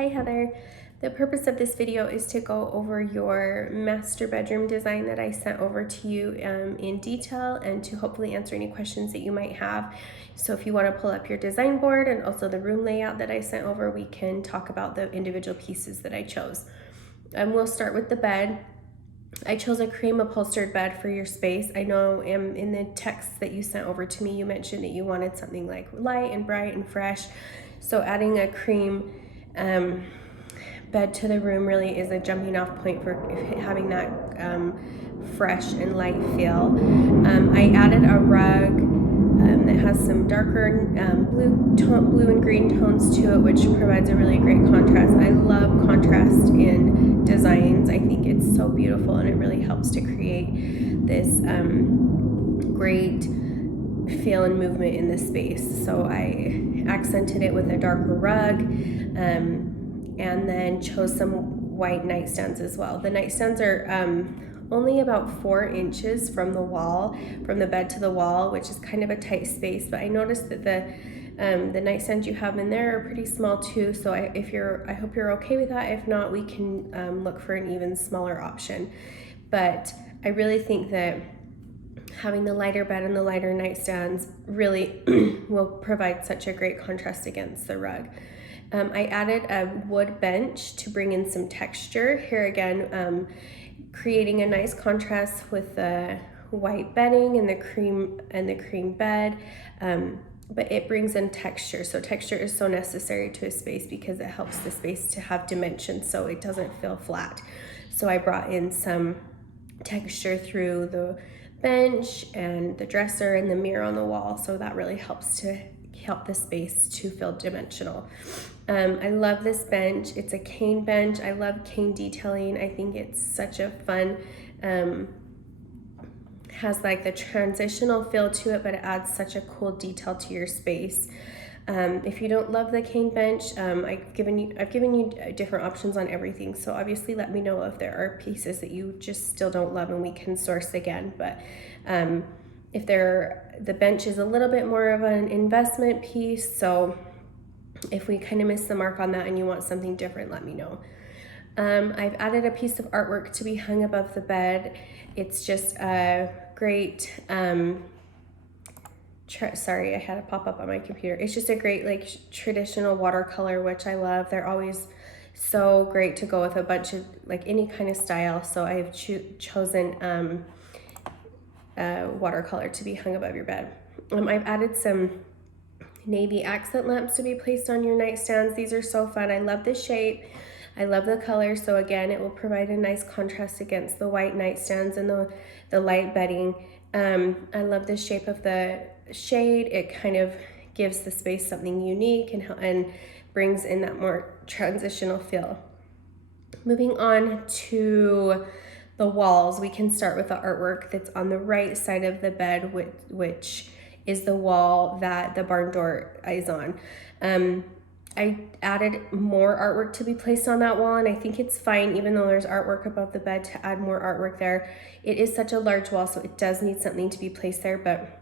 Hi Heather. The purpose of this video is to go over your master bedroom design that I sent over to you in detail and to hopefully answer any questions that you might have. So if you want to pull up your design board and also the room layout that I sent over, we can talk about the individual pieces that I chose. We'll start with the bed. I chose a cream upholstered bed for your space. I know in the text that you sent over to me, you mentioned that you wanted something like light and bright and fresh. So adding a cream bed to the room really is a jumping off point for having that fresh and light feel. I added a rug that has some darker blue and green tones to it, which provides a really great contrast. I love contrast in designs. I think it's so beautiful and it really helps to create this great feel and movement in the space. So I accented it with a darker rug and then chose some white nightstands as well. The nightstands are only about 4 inches from the wall, from the bed to the wall, which is kind of a tight space, but I noticed that the nightstands you have in there are pretty small too, so I hope you're okay with that. If not, we can look for an even smaller option. But I really think that having the lighter bed and the lighter nightstands really will provide such a great contrast against the rug. I added a wood bench to bring in some texture. Here again, creating a nice contrast with the white bedding and the cream bed, but it brings in texture. So texture is so necessary to a space because it helps the space to have dimension so it doesn't feel flat. So I brought in some texture through the bench and the dresser and the mirror on the wall, so that really helps to help the space to feel dimensional. I love this bench. It's a cane bench. I love cane detailing. I think it's such a fun, has like the transitional feel to it, but it adds such a cool detail to your space. If you don't love the cane bench, I've given you different options on everything. So obviously let me know if there are pieces that you just still don't love and we can source again. But if the bench is a little bit more of an investment piece, so if we kind of miss the mark on that and you want something different, let me know. I've added a piece of artwork to be hung above the bed. It's just a great, sorry, I had a pop up on my computer. It's just a great like traditional watercolor, which I love. They're always so great to go with a bunch of like any kind of style. So I've chosen watercolor to be hung above your bed. I've added some navy accent lamps to be placed on your nightstands. These are so fun. I love the shape. I love the color. So again, it will provide a nice contrast against the white nightstands and the light bedding. I love the shape of the shade. It kind of gives the space something unique and brings in that more transitional feel. Moving on to the walls, we can start with the artwork that's on the right side of the bed, which is the wall that the barn door is on. I added more artwork to be placed on that wall, and I think it's fine, even though there's artwork above the bed, to add more artwork there. It is such a large wall, so it does need something to be placed there, but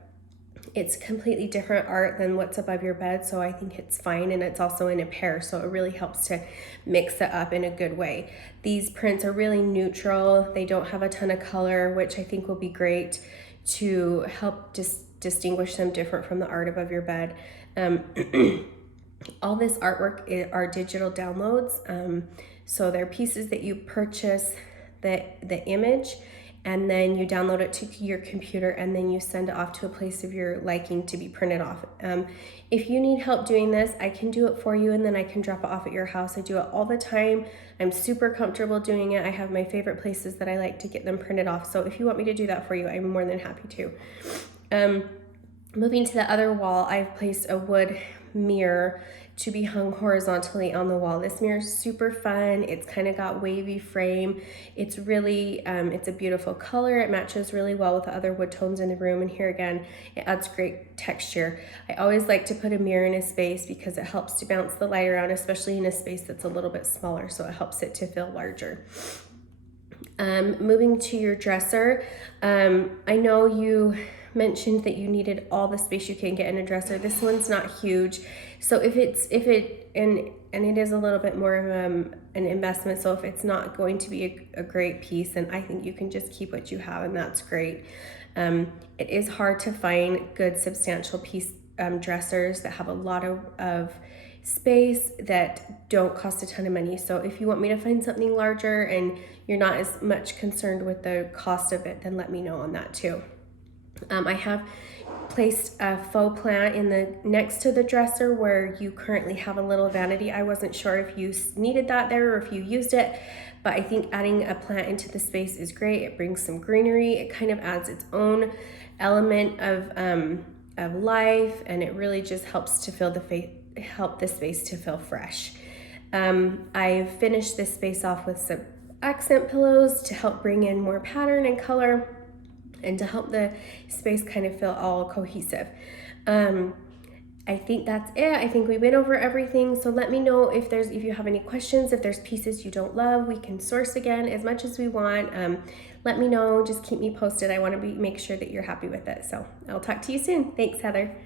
it's completely different art than what's above your bed, so I think it's fine, and it's also in a pair, so it really helps to mix it up in a good way. These prints are really neutral. They don't have a ton of color, which I think will be great to help distinguish them different from the art above your bed. All this artwork are digital downloads, so they're pieces that you purchase the image, and then you download it to your computer, and then you send it off to a place of your liking to be printed off. If you need help doing this, I can do it for you, and then I can drop it off at your house. I do it all the time. I'm super comfortable doing it. I have my favorite places that I like to get them printed off. So if you want me to do that for you, I'm more than happy to. Moving to the other wall, I've placed a wood mirror to be hung horizontally on the wall. This mirror is super fun. It's kind of got wavy frame. It's really, it's a beautiful color. It matches really well with the other wood tones in the room. And here again, it adds great texture. I always like to put a mirror in a space because it helps to bounce the light around, especially in a space that's a little bit smaller. So it helps it to feel larger. Moving to your dresser, I know you mentioned that you needed all the space you can get in a dresser. This one's not huge, so if it and it is a little bit more of an investment. So if it's not going to be a great piece, then I think you can just keep what you have, and that's great. It is hard to find good substantial piece dressers that have a lot of space that don't cost a ton of money. So if you want me to find something larger and you're not as much concerned with the cost of it, then let me know on that too. I have placed a faux plant in the next to the dresser where you currently have a little vanity. I wasn't sure if you needed that there or if you used it, but I think adding a plant into the space is great. It brings some greenery. It kind of adds its own element of life, and it really just helps to help the space to feel fresh. I've finished this space off with some accent pillows to help bring in more pattern and color, and to help the space kind of feel all cohesive. I think that's it. I think we went over everything. So let me know if you have any questions, if there's pieces you don't love. We can source again as much as we want. Let me know. Just keep me posted. I want to make sure that you're happy with it. So I'll talk to you soon. Thanks, Heather.